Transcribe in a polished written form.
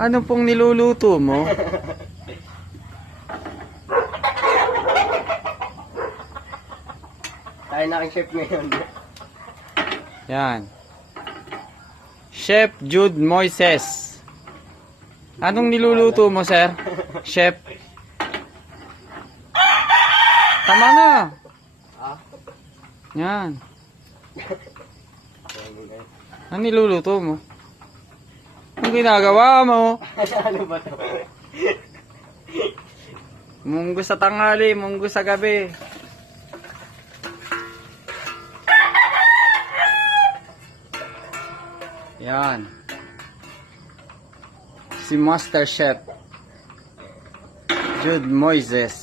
Ano pong niluluto mo? Tayo na ang chef ngayon. Yan. Chef Jude Moises. Anong niluluto mo, sir? Chef? Tama na. Ah? Yan. Ano niluluto mo? Anong ginagawa mo? Ano ba to? Munggo sa tanghali, munggo sa gabi. Yan. Si Master Chef Jude Moises.